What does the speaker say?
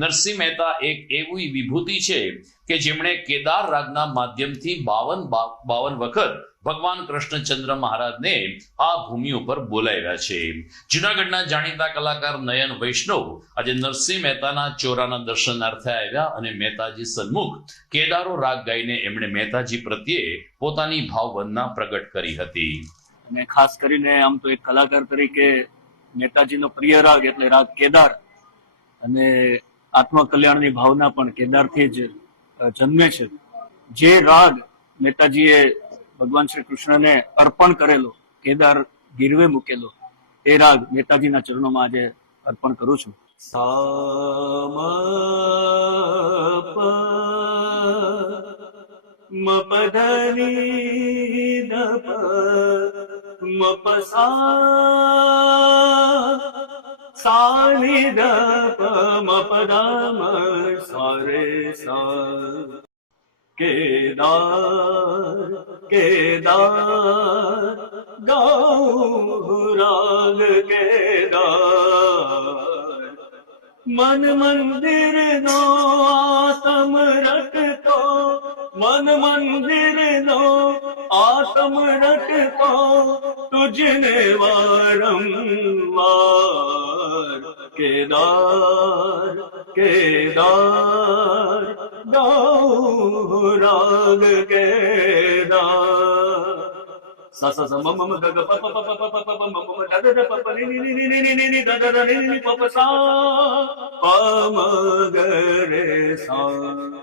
નરસિંહ મહેતા એક એવી વિભૂતિ છે કે જેમણે કેદાર રાગના માધ્યમથી 52 વખત ભગવાન કૃષ્ણચંદ્ર મહારાજને આ ભૂમિ ઉપર બોલાવ્યા છે. જૂનાગઢના જાણીતા કલાકાર નયન વૈષ્ણવ આજે નરસિંહ મહેતાના ચોરાના દર્શનાર્થે આવ્યા અને મહેતાજી સન્મુખ કેદારો રાગ ગાઈને એમણે મહેતાજી પ્રત્યે પોતાની ભાવવંદના પ્રગટ કરી હતી. અને ખાસ કરીને આમ તો એક કલાકાર તરીકે મહેતાજીનો પ્રિય રાગ એટલે રાગ કેદાર, અને આત્મકલ્યાણની ભાવના પણ કેદારથી જ જન્મે છે. જે રાગ મહેતાજીએ ભગવાન શ્રી કૃષ્ણને અર્પણ કરેલો, કેદાર ગીરવે મૂકેલો, એ રાગ મહેતાજીના ચરણોમાં આજે અર્પણ કરું છું. કેદાર કેદાર ગાઉં રાગ કેદાર, મન મંદિર નો આતમ રટતો, મન મંદિર નો આતમ રટતો, તુજને વારંવાર કેદાર કેદાર ગાઉં રાગ કેદાર. સા સા સા મમ ગ ગ પ પ પ પ પ પ મ મ દ દ દ પ પ ની ની ની ની ની ની દ દ દ ની ની પ પ સા પ મ ગ રે સા.